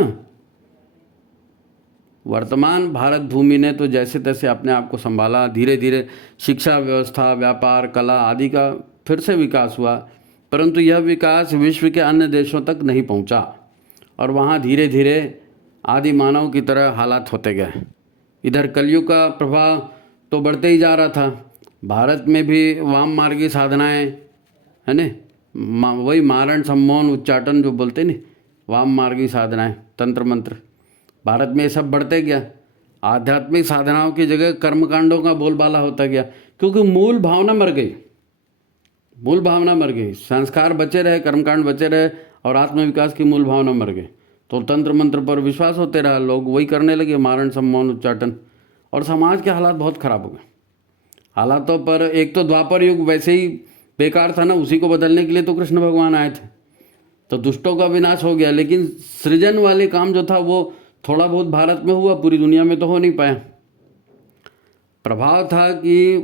वर्तमान भारत भूमि ने तो जैसे तैसे अपने आप को संभाला, धीरे धीरे शिक्षा व्यवस्था, व्यापार, कला आदि का फिर से विकास हुआ, परंतु यह विकास विश्व के अन्य देशों तक नहीं पहुंचा, और वहाँ धीरे धीरे आदि मानव की तरह हालात होते गए। इधर कलयुग का प्रभाव तो बढ़ते ही जा रहा था। भारत में भी वाम मार्गी साधनाएं, है न, वही मारण सम्मोहन उच्चाटन जो बोलते नहीं, वाम मार्गी साधनाएं, तंत्र मंत्र, भारत में ये सब बढ़ते गया। आध्यात्मिक साधनाओं की जगह कर्मकांडों का बोलबाला होता गया, क्योंकि मूल भावना मर गई, मूल भावना मर गई। संस्कार बचे रहे, कर्मकांड बचे रहे और आत्मविकास की मूल भावना मर गई। तो तंत्र मंत्र पर विश्वास होते रहा, लोग वही करने लगे, मारण सम्मोहन उच्चाटन, और समाज के हालात बहुत खराब हो गए। हालातों पर एक तो द्वापर युग वैसे ही बेकार था ना, उसी को बदलने के लिए तो कृष्ण भगवान आए थे, तो दुष्टों का विनाश हो गया। लेकिन सृजन वाले काम जो था वो थोड़ा बहुत भारत में हुआ, पूरी दुनिया में तो हो नहीं पाया। प्रभाव था कि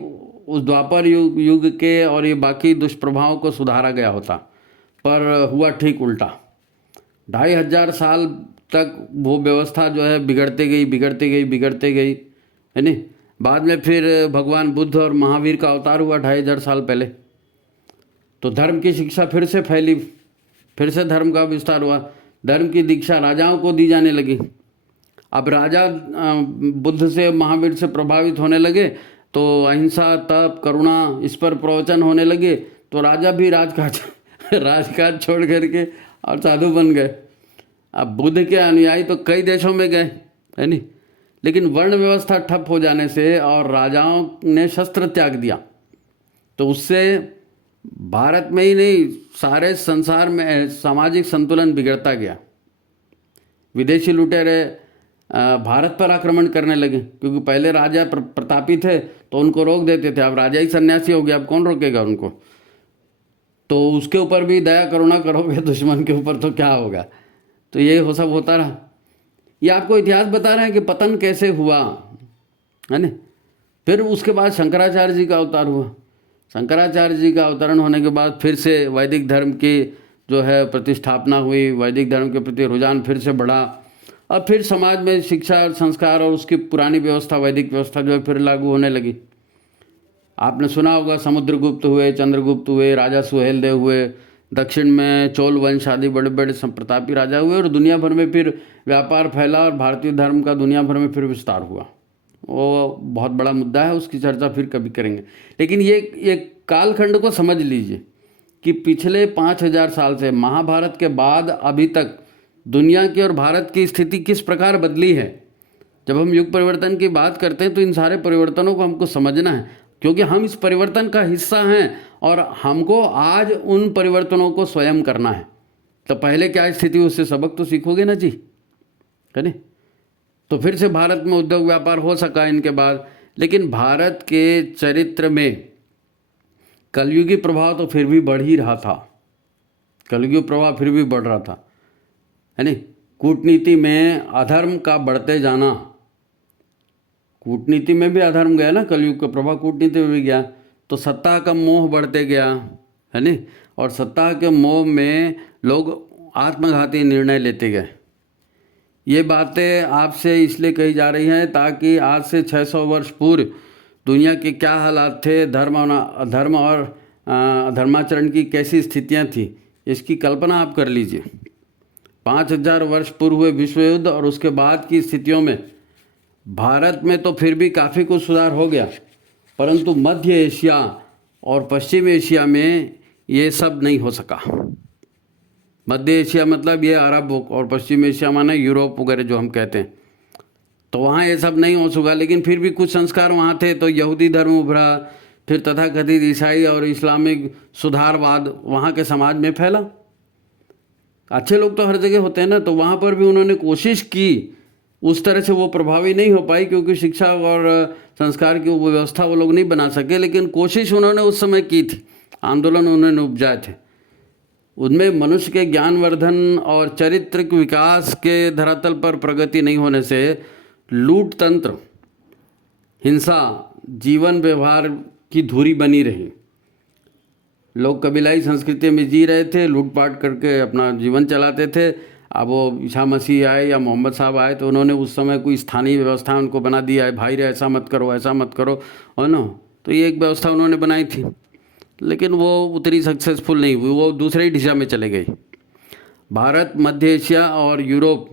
उस द्वापर युग के और ये बाकी दुष्प्रभावों को सुधारा गया होता, पर हुआ ठीक उल्टा। 2500 साल तक वो व्यवस्था जो है बिगड़ते गई, बिगड़ते गई, बिगड़ते गई, है नहीं। बाद में फिर भगवान बुद्ध और महावीर का अवतार हुआ 2500 साल पहले, तो धर्म की शिक्षा फिर से फैली, फिर से धर्म का विस्तार हुआ। धर्म की दीक्षा राजाओं को दी जाने लगी। अब राजा बुद्ध से, महावीर से प्रभावित होने लगे, तो अहिंसा, तप, करुणा, इस पर प्रवचन होने लगे, तो राजा भी राजकाज छोड़ करके और साधु बन गए। अब बुद्ध के अनुयायी तो कई देशों में गए, है नहीं, लेकिन वर्ण व्यवस्था ठप हो जाने से और राजाओं ने शस्त्र त्याग दिया, तो उससे भारत में ही नहीं सारे संसार में सामाजिक संतुलन बिगड़ता गया। विदेशी लुटेरे भारत पर आक्रमण करने लगे, क्योंकि पहले राजा प्रतापी थे तो उनको रोक देते थे, अब राजा ही सन्यासी हो गया, अब कौन रोकेगा उनको। तो उसके ऊपर भी दया करुणा करोगे दुश्मन के ऊपर तो क्या होगा। तो ये हो सब होता रहा। ये आपको इतिहास बता रहे हैं कि पतन कैसे हुआ, है ना। फिर उसके बाद शंकराचार्य जी का अवतार हुआ। शंकराचार्य जी का अवतरण होने के बाद फिर से वैदिक धर्म की जो है प्रतिष्ठापना हुई, वैदिक धर्म के प्रति रुझान फिर से बढ़ा, और फिर समाज में शिक्षा और संस्कार और उसकी पुरानी व्यवस्था, वैदिक व्यवस्था जो है फिर लागू होने लगी। आपने सुना होगा समुद्रगुप्त हुए, चंद्रगुप्त हुए, राजा सुहेलदेव हुए, दक्षिण में चोल वंश आदि बड़े बड़े प्रतापी राजा हुए, और दुनिया भर में फिर व्यापार फैला और भारतीय धर्म का दुनिया भर में फिर विस्तार हुआ। वो बहुत बड़ा मुद्दा है, उसकी चर्चा फिर कभी करेंगे। लेकिन ये कालखंड को समझ लीजिए कि पिछले 5000 साल से महाभारत के बाद अभी तक दुनिया की और भारत की स्थिति किस प्रकार बदली है। जब हम युग परिवर्तन की बात करते हैं तो इन सारे परिवर्तनों को हमको समझना है, क्योंकि हम इस परिवर्तन का हिस्सा हैं और हमको आज उन परिवर्तनों को स्वयं करना है। तो पहले क्या स्थिति, उससे सबक तो सीखोगे ना जी, है नहीं। तो फिर से भारत में उद्योग व्यापार हो सका इनके बाद, लेकिन भारत के चरित्र में कलयुगी प्रभाव तो फिर भी बढ़ ही रहा था, कलयुगी प्रभाव फिर भी बढ़ रहा था, है नहीं। कूटनीति में अधर्म का बढ़ते जाना, कूटनीति में भी अधर्म गया ना, कलयुग का प्रभाव कूटनीति में भी गया। तो सत्ता का मोह बढ़ते गया, है नहीं, और सत्ता के मोह में लोग आत्मघाती निर्णय लेते गए। ये बातें आपसे इसलिए कही जा रही हैं ताकि आज से 600 वर्ष पूर्व दुनिया के क्या हालात थे, धर्म और धर्माचरण की कैसी स्थितियां थी, इसकी कल्पना आप कर लीजिए। 5000 वर्ष पूर्व हुए विश्व युद्ध और उसके बाद की स्थितियों में भारत में तो फिर भी काफ़ी कुछ सुधार हो गया, परंतु मध्य एशिया और पश्चिम एशिया में ये सब नहीं हो सका। मध्य एशिया मतलब ये अरब, और पश्चिम एशिया माने यूरोप वगैरह जो हम कहते हैं, तो वहाँ ये सब नहीं हो सका। लेकिन फिर भी कुछ संस्कार वहाँ थे, तो यहूदी धर्म उभरा, फिर तथाकथित ईसाई और इस्लामिक सुधारवाद वहाँ के समाज में फैला। अच्छे लोग तो हर जगह होते हैं ना, तो वहाँ पर भी उन्होंने कोशिश की, उस तरह से वो प्रभावी नहीं हो पाई, क्योंकि शिक्षा और संस्कार की वो व्यवस्था वो लोग नहीं बना सके। लेकिन कोशिश उन्होंने उस समय की थी, आंदोलन उन्होंने उपजाए थे। उनमें मनुष्य के ज्ञानवर्धन और चारित्रिक विकास के धरातल पर प्रगति नहीं होने से लूट तंत्र, हिंसा, जीवन व्यवहार की धुरी बनी रही। लोग कबीलाई संस्कृति में जी रहे थे, लूटपाट करके अपना जीवन चलाते थे। अब वो ईसा मसीह आए या मोहम्मद साहब आए तो उन्होंने उस समय कोई स्थानीय व्यवस्था उनको बना दिया है, भाई रे ऐसा मत करो, ऐसा मत करो, है ना। तो ये एक व्यवस्था उन्होंने बनाई थी, लेकिन वो उतनी सक्सेसफुल नहीं हुई, वो दूसरे ही दिशा में चले गई। भारत, मध्य एशिया और यूरोप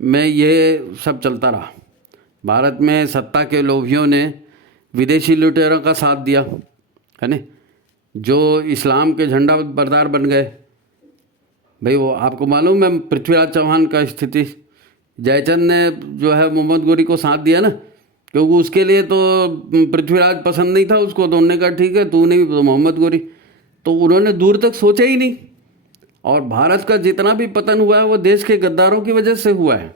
में ये सब चलता रहा। भारत में सत्ता के लोभियों ने विदेशी लुटेरों का साथ दिया, है ना, जो इस्लाम के झंडा बरदार बन गए। भाई वो आपको मालूम है पृथ्वीराज चौहान का स्थिति, जयचंद ने जो है मोहम्मद गोरी को साथ दिया ना, क्योंकि उसके लिए तो पृथ्वीराज पसंद नहीं था उसको, तो उन्होंने कहा ठीक है तू नहीं तो मोहम्मद गोरी, तो उन्होंने दूर तक सोचा ही नहीं। और भारत का जितना भी पतन हुआ है वो देश के गद्दारों की वजह से हुआ है,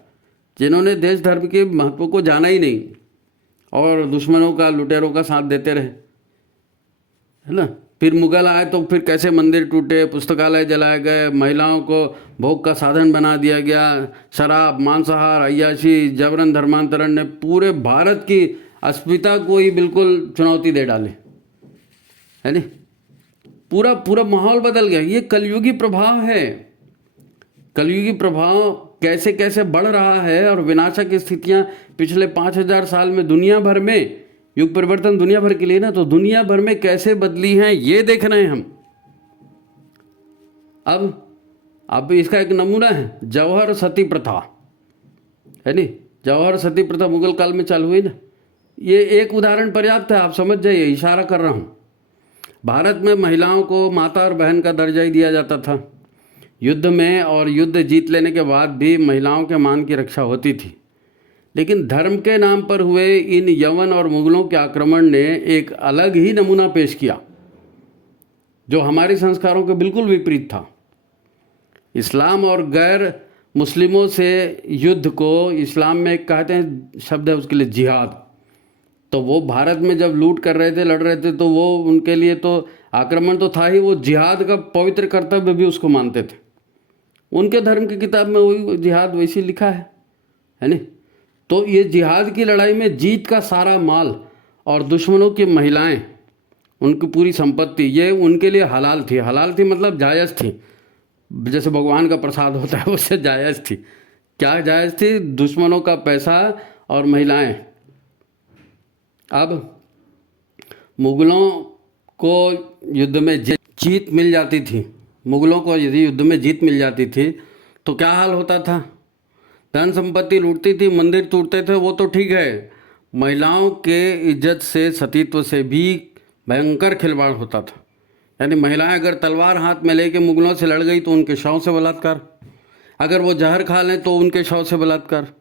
जिन्होंने देश धर्म के महत्व को जाना ही नहीं और दुश्मनों का लुटेरों का साथ देते रहे, है ना। फिर मुगल आए तो फिर कैसे मंदिर टूटे, पुस्तकालय जलाए गए, महिलाओं को भोग का साधन बना दिया गया, शराब, मांसाहार, अय्याशी, जबरन धर्मांतरण ने पूरे भारत की अस्मिता को ही बिल्कुल चुनौती दे डाली, है ना। पूरा पूरा माहौल बदल गया। ये कलयुगी प्रभाव है। कलयुगी प्रभाव कैसे कैसे बढ़ रहा है और विनाशक स्थितियां पिछले 5000 साल में दुनिया भर में, युग परिवर्तन दुनिया भर के लिए ना, तो दुनिया भर में कैसे बदली हैं ये देख रहे हैं हम। अब इसका एक नमूना है जौहर सती प्रथा, है नी। जौहर सती प्रथा मुगल काल में चालू हुई ना, ये एक उदाहरण पर्याप्त है, आप समझ जाइए, इशारा कर रहा हूँ। भारत में महिलाओं को माता और बहन का दर्जा ही दिया जाता था। युद्ध में और युद्ध जीत लेने के बाद भी महिलाओं के मान की रक्षा होती थी, लेकिन धर्म के नाम पर हुए इन यवन और मुगलों के आक्रमण ने एक अलग ही नमूना पेश किया, जो हमारे संस्कारों के बिल्कुल विपरीत था। इस्लाम और गैर मुस्लिमों से युद्ध को इस्लाम में कहते हैं, शब्द है उसके लिए जिहाद। तो वो भारत में जब लूट कर रहे थे, लड़ रहे थे, तो वो उनके लिए तो आक्रमण तो था ही, वो जिहाद का पवित्र कर्तव्य भी उसको मानते थे। उनके धर्म की किताब में वही जिहाद वैसे लिखा है नहीं। तो ये जिहाद की लड़ाई में जीत का सारा माल और दुश्मनों की महिलाएं, उनकी पूरी संपत्ति, ये उनके लिए हलाल थी। हलाल थी मतलब जायज़ थी, जैसे भगवान का प्रसाद होता है उससे जायज़ थी। क्या जायज़ थी? दुश्मनों का पैसा और महिलाएं। अब मुगलों को युद्ध में जीत मिल जाती थी, मुगलों को यदि युद्ध में जीत मिल जाती थी तो क्या हाल होता था? धन संपत्ति लूटती थी, मंदिर टूटते थे, वो तो ठीक है, महिलाओं के इज्जत से, सतीत्व से भी भयंकर खिलवाड़ होता था। यानी महिलाएं अगर तलवार हाथ में लेके मुगलों से लड़ गई तो उनके शव से बलात्कार, अगर वो जहर खा लें तो उनके शव से बलात्कार,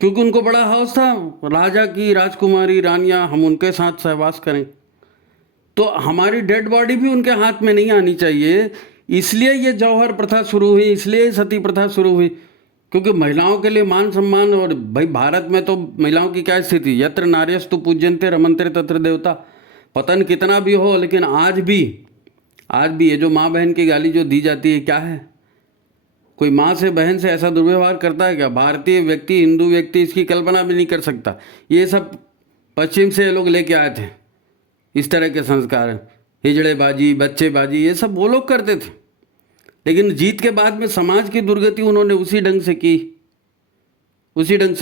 क्योंकि उनको बड़ा हौस था राजा की राजकुमारी रानियां हम उनके साथ सहवास करें, तो हमारी डेड बॉडी भी उनके हाथ में नहीं आनी चाहिए। इसलिए ये जौहर प्रथा शुरू हुई, इसलिए सती प्रथा शुरू हुई, क्योंकि महिलाओं के लिए मान सम्मान। और भाई भारत में तो महिलाओं की क्या स्थिति, यत्र नार्यस्तु पूज्यन्ते रमन्ते तत्र देवता। पतन कितना भी हो, लेकिन आज भी ये जो माँ बहन की गाली जो दी जाती है, क्या है? कोई माँ से बहन से ऐसा दुर्व्यवहार करता है क्या? भारतीय व्यक्ति, हिंदू व्यक्ति इसकी कल्पना भी नहीं कर सकता। ये सब पश्चिम से लोग लेके आए थे, इस तरह के संस्कार, हिजड़ेबाजी, बच्चेबाजी, ये सब वो लोग करते थे। लेकिन जीत के बाद में समाज की दुर्गति उन्होंने उसी ढंग से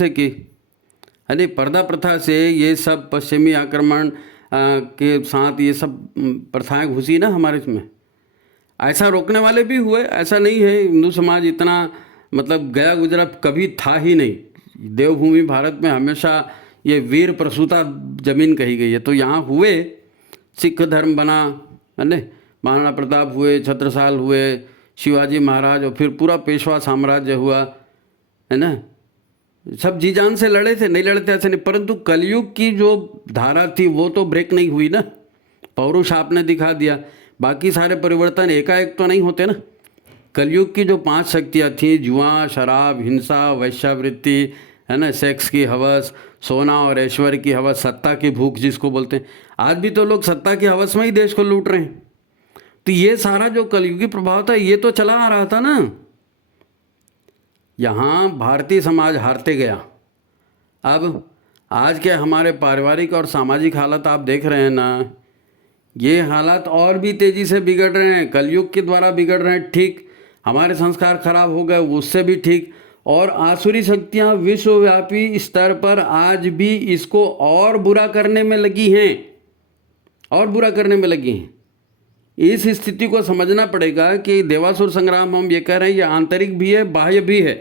की। अरे पर्दा प्रथा से ये सब पश्चिमी आक्रमण के साथ ये सब प्रथाएं घुसी ना हमारे इसमें। ऐसा रोकने वाले भी हुए, ऐसा नहीं है हिंदू समाज इतना मतलब गया गुजरा कभी था ही नहीं। देवभूमि भारत में हमेशा ये वीर प्रसूता जमीन कही गई है, तो यहाँ हुए, सिख धर्म बना, है ना, महाराणा प्रताप हुए, छत्रसाल हुए, शिवाजी महाराज, और फिर पूरा पेशवा साम्राज्य हुआ, है ना। सब जी जान से लड़े थे, नहीं लड़े थे ऐसे नहीं, परंतु कलयुग की जो धारा थी वो तो ब्रेक नहीं हुई ना। पौरुष आपने दिखा दिया, बाकी सारे परिवर्तन एकाएक तो नहीं होते ना। कलयुग की जो 5 शक्तियाँ थी, जुआ, शराब, हिंसा, वैश्यावृत्ति, है ना, सेक्स की हवस, सोना और ऐश्वर्य की हवस, सत्ता की भूख जिसको बोलते हैं। आज भी तो लोग सत्ता की हवस में ही देश को लूट रहे हैं। तो ये सारा जो कलयुगी प्रभाव था ये तो चला आ रहा था ना। यहाँ भारतीय समाज हारते गया। अब आज के हमारे पारिवारिक और सामाजिक हालत आप देख रहे हैं ना, ये हालात और भी तेज़ी से बिगड़ रहे हैं, कलयुग के द्वारा बिगड़ रहे हैं। ठीक, हमारे संस्कार खराब हो गए, उससे भी ठीक। और आसुरी शक्तियाँ विश्वव्यापी स्तर पर आज भी इसको और बुरा करने में लगी हैं, इस स्थिति को समझना पड़ेगा कि देवासुर संग्राम हम ये कह रहे हैं, ये आंतरिक भी है, बाह्य भी है।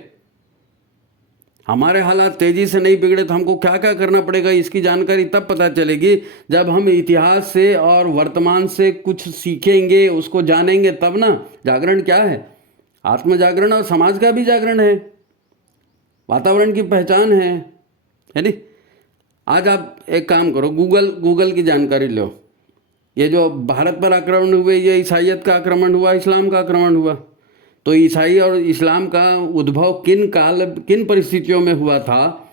हमारे हालात तेज़ी से नहीं बिगड़े तो हमको क्या क्या करना पड़ेगा, इसकी जानकारी तब पता चलेगी जब हम इतिहास से और वर्तमान से कुछ सीखेंगे, उसको जानेंगे, तब ना। जागरण क्या है? आत्म जागरण और समाज का भी जागरण है, वातावरण की पहचान है नहीं? आज आप एक काम करो, गूगल की जानकारी लो। ये जो भारत पर आक्रमण हुए, ये ईसाइयत का आक्रमण हुआ, इस्लाम का आक्रमण हुआ। तो ईसाई और इस्लाम का उद्भव किन परिस्थितियों में हुआ था,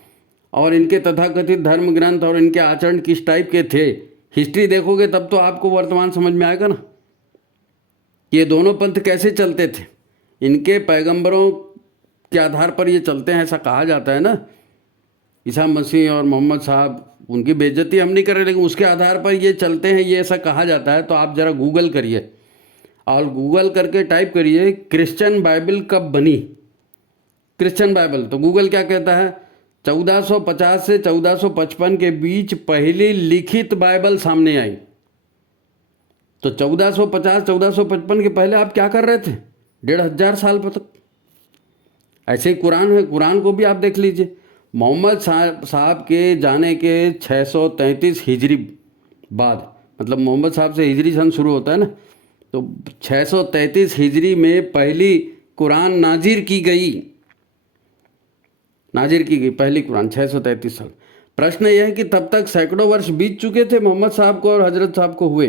और इनके तथाकथित धर्म ग्रंथ और इनके आचरण किस टाइप के थे, हिस्ट्री देखोगे तब तो आपको वर्तमान समझ में आएगा ना, ये दोनों पंथ कैसे चलते थे। इनके पैगंबरों के आधार पर ये चलते हैं, ऐसा कहा जाता है ना। ईसा मसीह और मोहम्मद साहब, उनकी बेइज्जती हम नहीं कर रहे, लेकिन उसके आधार पर ये चलते हैं, ये ऐसा कहा जाता है। तो आप ज़रा गूगल करिए, और गूगल करके टाइप करिए क्रिश्चियन बाइबल कब बनी, क्रिश्चियन बाइबल। तो गूगल क्या कहता है, 1450 से 1455 के बीच पहली लिखित बाइबल सामने आई। तो 1450-1455 के पहले आप क्या कर रहे थे? 1500 साल तक। ऐसे ही कुरान है, कुरान को भी आप देख लीजिए। मोहम्मद साहब के जाने के 633 हिजरी बाद, मतलब मोहम्मद साहब से हिजरी सन शुरू होता है ना, तो 633 हिजरी में पहली कुरान नाजिर की गई पहली कुरान, 633 साल। प्रश्न यह है कि तब तक सैकड़ों वर्ष बीत चुके थे मोहम्मद साहब को और हजरत साहब को हुए।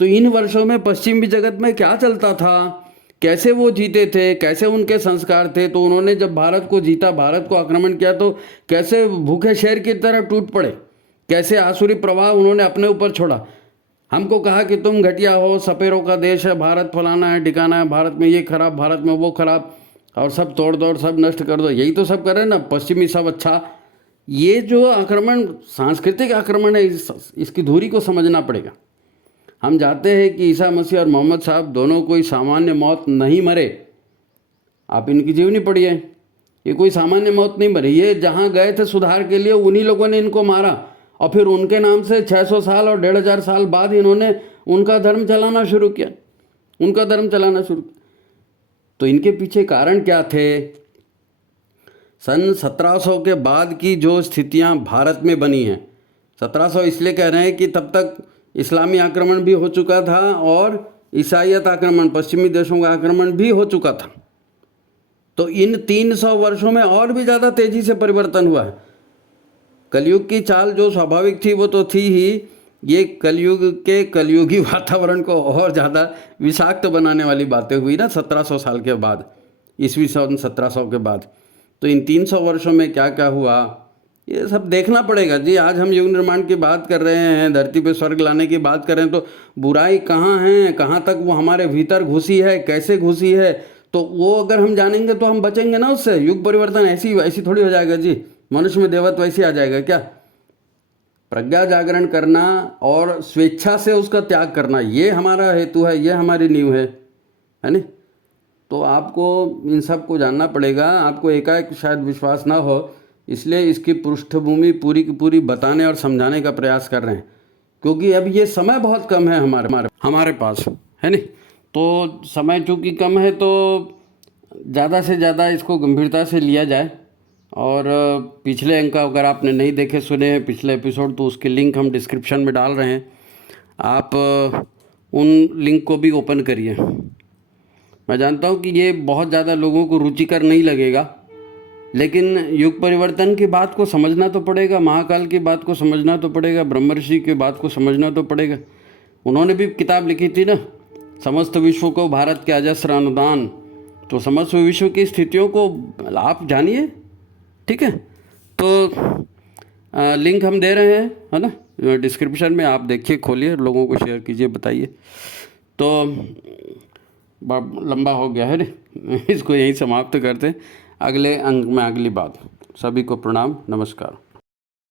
तो इन वर्षों में पश्चिमी जगत में क्या चलता था, कैसे वो जीते थे, कैसे उनके संस्कार थे। तो उन्होंने जब भारत को जीता, भारत को आक्रमण किया, तो कैसे भूखे शेर की तरह टूट पड़े, कैसे आसुरी प्रवाह उन्होंने अपने ऊपर छोड़ा। हमको कहा कि तुम घटिया हो, सपेरों का देश है भारत, फलाना है ठिकाना है, भारत में ये खराब, भारत में वो खराब, और सब तोड़ दो, सब नष्ट कर दो। यही तो सब कर रहे हैं ना, पश्चिमी सब अच्छा। ये जो आक्रमण, सांस्कृतिक आक्रमण है, इसकी धुरी को समझना पड़ेगा। हम जाते हैं कि ईसा मसीह और मोहम्मद साहब दोनों कोई सामान्य मौत नहीं मरे। आप इनकी जीवनी पढ़िए, ये कोई सामान्य मौत नहीं मरे। ये जहाँ गए थे सुधार के लिए, उन्हीं लोगों ने इनको मारा, और फिर उनके नाम से 600 साल और 1500 साल बाद इन्होंने उनका धर्म चलाना शुरू किया, तो इनके पीछे कारण क्या थे? सन 1700 के बाद की जो स्थितियां भारत में बनी हैं, 1700 इसलिए कह रहे हैं कि तब तक इस्लामी आक्रमण भी हो चुका था और ईसाइयत आक्रमण, पश्चिमी देशों का आक्रमण भी हो चुका था। तो इन 300 वर्षों में और भी ज़्यादा तेज़ी से परिवर्तन हुआ है। कलयुग की चाल जो स्वाभाविक थी वो तो थी ही, ये कलयुग के कलयुगी वातावरण को और ज़्यादा विषाक्त बनाने वाली बातें हुई ना 1700 साल के बाद, ईस्वी सन 1700 के बाद। तो इन 300 वर्षों में क्या क्या हुआ, ये सब देखना पड़ेगा जी। आज हम युग निर्माण की बात कर रहे हैं, धरती पे स्वर्ग लाने की बात कर रहे हैं, तो बुराई कहाँ है, कहाँ तक वो हमारे भीतर घुसी है, कैसे घुसी है, तो वो अगर हम जानेंगे तो हम बचेंगे ना उससे। युग परिवर्तन ऐसी थोड़ी हो जाएगा जी, मनुष्य में देवत्व ऐसे आ जाएगा क्या? प्रज्ञा जागरण करना और स्वेच्छा से उसका त्याग करना, ये हमारा हेतु है, ये हमारी नींव है नहीं? तो आपको इन सब को जानना पड़ेगा। आपको एकाएक शायद विश्वास ना हो, इसलिए इसकी पृष्ठभूमि पूरी की पूरी बताने और समझाने का प्रयास कर रहे हैं, क्योंकि अब ये समय बहुत कम है हमारे पास, है नहीं? तो समय चूँकि कम है, तो ज़्यादा से ज़्यादा इसको गंभीरता से लिया जाए। और पिछले अंक अगर आपने नहीं देखे सुने हैं पिछले एपिसोड, तो उसके लिंक हम डिस्क्रिप्शन में डाल रहे हैं, आप उन लिंक को भी ओपन करिए। मैं जानता हूँ कि ये बहुत ज़्यादा लोगों को रुचिकर नहीं लगेगा, लेकिन युग परिवर्तन की बात को समझना तो पड़ेगा, महाकाल की बात को समझना तो पड़ेगा, ब्रह्मर्षि की बात को समझना तो पड़ेगा। उन्होंने भी किताब लिखी थी ना, समस्त विश्व को भारत के अजस्र अनुदान। तो समस्त विश्व की स्थितियों को आप जानिए, ठीक है? तो लिंक हम दे रहे हैं, है ना, डिस्क्रिप्शन में। आप देखिए, खोलिए, लोगों को शेयर कीजिए, बताइए। तो लंबा हो गया है ना, इसको यहीं समाप्त करते हैं। अगले अंक में अगली बात। सभी को प्रणाम, नमस्कार।